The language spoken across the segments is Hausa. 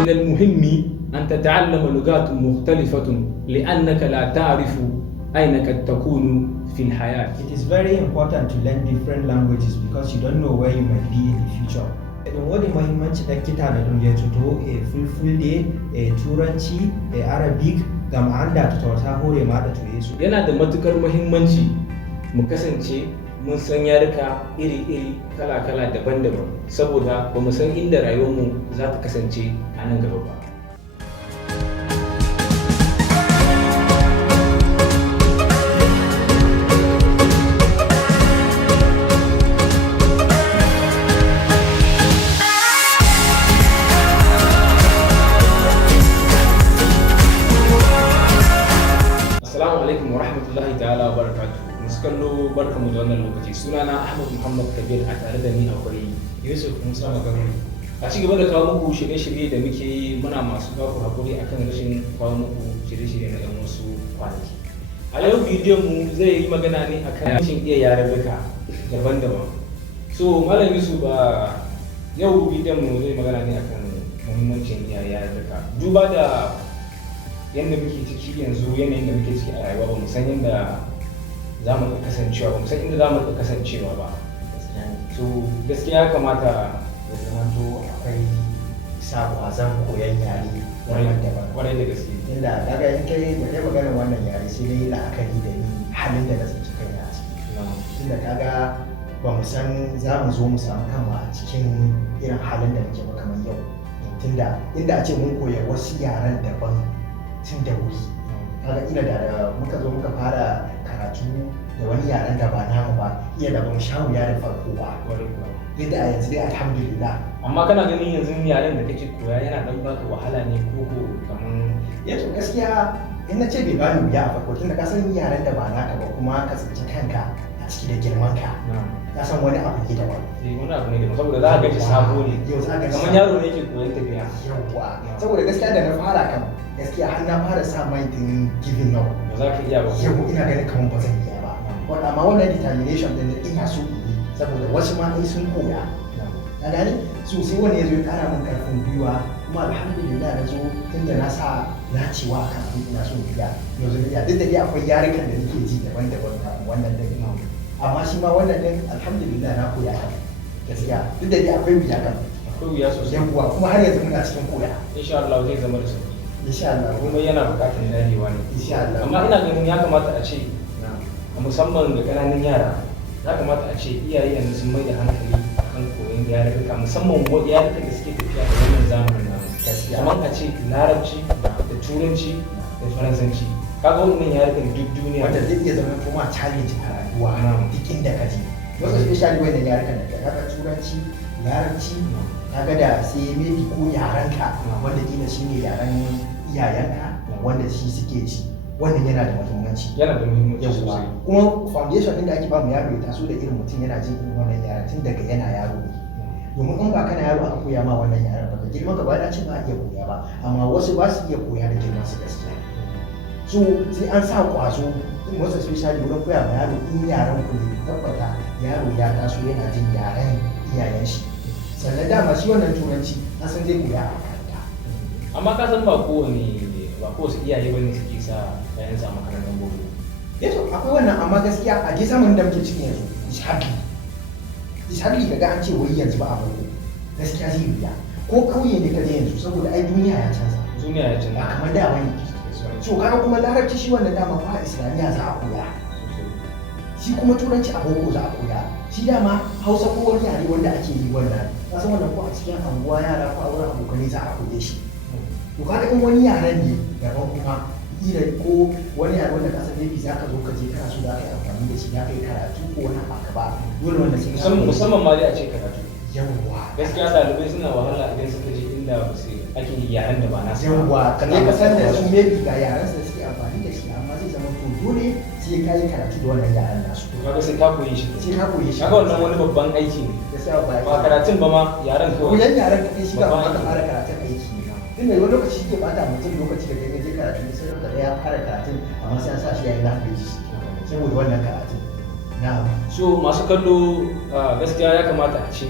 من المهم أن تتعلم لغات مختلفة لأنك لا تعرف أين قد تكون في الحياة. It is very important to learn different languages because you don't know where you might be in the future. Idan wani muhimmanci da kita da don ya tuto fulfulde turanci arabic ga ma'anda ta ta hore ma da tuye su. Yana da matukar muhimmanci mu kasance mun san yaruka iri-iri kala-kala daban-daban saboda ba mu san inda rayuwarmu za ta kasance a nan gaba ba. Assalamu alaikum wa rahmatullahi ta'ala wa barakatuhu. Masu kallo barkamu da wannan lokaci. Sunana Ahmad Muhammad Kabir, a tare da ni akwai Yusuf Musa Magana. a ci gaba da kawo muku shirye-shirye da muke yi, muna masu baku hakuri akan rashin kawo muku shirye-shirye na ɗan wasu kwanaki. A yau bidiyon mu zai yi magana ne akan rashin iya yarurruka daban-daban. So Malam Yusuf, yau bidiyon mu zai magana ne akan muhimmancin iya yarurruka. Duba da yadda muke ciki yanzu, yanayin da muke ciki a rayuwa, ba mu san yadda za mu kasancewa, ba mu san inda za mu kasancewa ba. So gaskiya ya kamata Da zamanto akwai sa kwazon koyon yare daban-daban. kwarai da gaske. Inda daga in kai da kai maganar wannan yare sai dai la'akari da ni halin da na tsinci kaina a ciki. Tunda kaga ba mu san za mu zo mu samu kanmu a cikin irin halin da muke ba kamar yau. Tunda inda a ce mun koya wasu yaren daban tun da wuri. Kaga ina da muka zo muka fara karatu da wani yaren da ba namu ba, iya da ba mu sha wuya da farko ba. Yadda a yanzu dai alhamdulillah. Amma kana ganin yanzu yaren da kake koya yana dan baka wahala ne ko kaman To gaskiya in na ce bai bani wuya a farko, tunda ka san yaren da ba naka ba kuma ka tsinci kanka a ciki da girman ka. Ka san wani abu ne daban. wani abu ne da saboda za ka gaji sabo ne. Yau za ka Kamar yaro ne yake koyon tafiya. Yawwa. Saboda gaskiya da na fara kan gaskiya har na fara sa mind din giving up. Ba za ka iya ba. Yau ina ganin kamar ba zan iya ba. Amma wannan determination din ina so in yi saboda wasu ma sun koya. Ka gani? So sai wani ya zo ya kara min karfin gwiwa, kuma alhamdulillah na zo tunda na sa nacewa akan abin ina so in iya. Yanzu da duk da dai akwai yarukan da nake ji daban-daban kafin wannan din. Amma shi ma wannan din alhamdulillah na koya kan. Gaskiya duk da dai akwai wuya kan. Akwai wuya sosai. Yawwa, kuma har yanzu muna cikin koya. Insha Allah zai zama da sauki. Insha Allah. Kuma yana buƙatar dagewa ne. Insha Allah. Amma ina ganin ya kamata a ce musamman ga ƙananan yara, ya kamata a ce iyaye yanzu sun mai da hankali akan koyon yarurruka, musamman yarurruka da suke tafiya da wannan zamanin namu. Kamar a ce larabci da turanci da faransanci. Kaga wannan yarurrukan duk duniya wanda zai iya zama kuma challenge a rayuwa duk inda ka je. Wasu especially wannan yarukan da kaga turanci, larabci, kaga da sai maybe ko yarenka wanda kila shine yaren iyayenka wanda shi suke ci. Wannan yana da muhimmanci. Yana da muhimmanci sosai. Kuma foundation din da ake ba mu yaro ya taso da irin mutum yana jin irin wannan yaren tun daga yana yaro ne. Domin in ba kana yaro aka koya ma wannan yaren ba, ka girma ka ba da ce ba a iya koya ba, amma wasu ba su iya koya da girman su gaskiya. So sai an sa kwazo, wasu especially wurin koya ma yaro in yaren ku ne, tabbata yaro ya taso yana jin yaren iyayen shi. Sannan dama shi wannan turanci an san zai koya a makaranta. Amma ka san ba kowace iyaye bane suke sa yayan sa makarantar boko. To akwai wannan, amma gaskiya a dai zamanin da muke cikin yanzu ishaqi kaga an ce wai yanzu ba a boko, gaskiya zai wuya. Ko kauye ne kaje yanzu saboda ai duniya ya canza. Duniya ya canza. Ba kamar da bane. So kaga kuma larabci shi wannan dama ko a islamiyya za a koya. Shi kuma turanci a boko za a koya. Shi dama Hausa ko wani yare wanda ake yi wannan. Ka san wannan ko a cikin anguwa yara ko a wurin abokanai za a koye shi. To kaga in wani yaren ne daban kuma kila ko wani yare wanda ka san maybe za ka zo ka je kana so za ka yi amfani da shi, za ka yi karatu ko wani abu ka ba, dole wanda sai ka musamman ma dai a ce karatu. Yawwa. Gaskiya ɗalibai suna wahala idan suka je inda ba su ake yaren da ba nasu. Yawwa, ka je ka san da su maybe ga yaren da suke amfani da shi, amma zai zama to dole sai ka yi karatu da wannan yaren nasu. To kaga sai ka koyi shi. Sai ka koyi shi. Kaga wannan wani babban aiki ne. Gaskiya ba karatun ba ma yaren kawai. Koyan yaren kaɗai shi ba ka fara karatun aiki. Tunda wani lokaci ke bata mutum lokaci da kai je karatu sai ka ya fara karatun amma sai an sa shi yayin language saboda wannan karatun na na'am So masu kallo gaskiya ya kamata a ce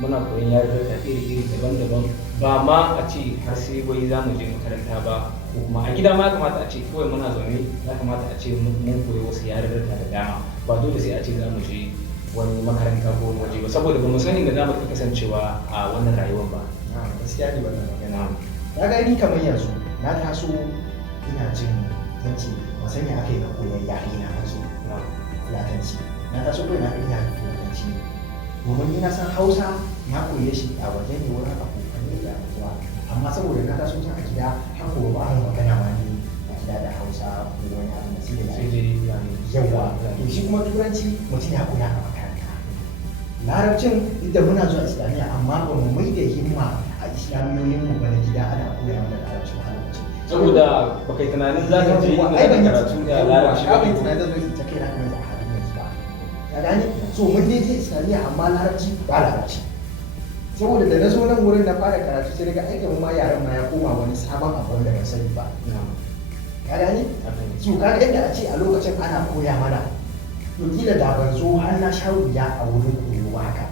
muna koyon yarurruka iri-iri daban-daban, ba ma a ce har sai wai za mu je makaranta ba, ko kuma a gida ma ya kamata a ce kawai muna zaune ya kamata a ce mun koyi wasu yarurruka da dama, ba dole sai a ce za mu je wani makaranta ko wani waje ba, saboda ba mu sani da za mu kasancewa a wannan rayuwar ba. gaskiya ne wannan magana. Na ga ni kamar yanzu na taso ina jin zance ba sani aka yi na koyon yare na yanzu Fulatanci. Na taso kawai na ina Fulatanci domin ni na san Hausa na koye shi a waje ne wurin abokanai da abubuwa, amma saboda na taso can a gida har ko ba a magana ma ni a gida da Hausa ko wani abu da sai da yawa. To shi kuma Turanci mutum ya koya a makaranta. Larabcin duk da muna zuwa Islamiyya amma ba mu mai da himma a islamiyoyin mu ba na gida ana koya mana larabci a lokacin. Saboda ba kai tunanin za ka je inda ka karatu da larabci ba. Ai ban tunanin zan zo ta kai na kamar da halin yanzu ba. Ka gane? So mun dai je Islamiyya amma larabci ba larabci. Saboda da na zo nan wurin na fara karatu sai daga aikin ma yaran ma ya koma wani sabon abu da ban sani ba. Ka gane? So ka ga yadda a ce a lokacin ana koya mana. To kila da ban zo har na sha wuya a wurin koyo haka.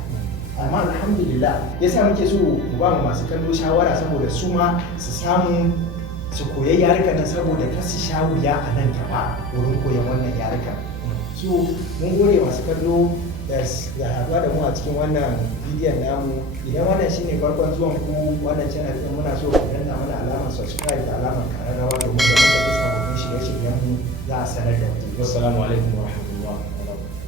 Amma alhamdulillah ya sa muke so mu ba mu masu kallo shawara saboda su ma su samu su koyi yarukan nan saboda kar su sha wuya a nan gaba wurin koyon wannan yarukan. So mun gode masu kallo da haɗuwa da mu a cikin wannan bidiyon namu. Idan wannan shine farkon zuwan ku wannan channel din, muna so ku danna mana alamar subscribe da alamar kararrawa domin da muka yi sababbin shirye-shiryen mu za a sanar da ku. Wassalamu alaikum wa rahmatullahi wa barakatuh.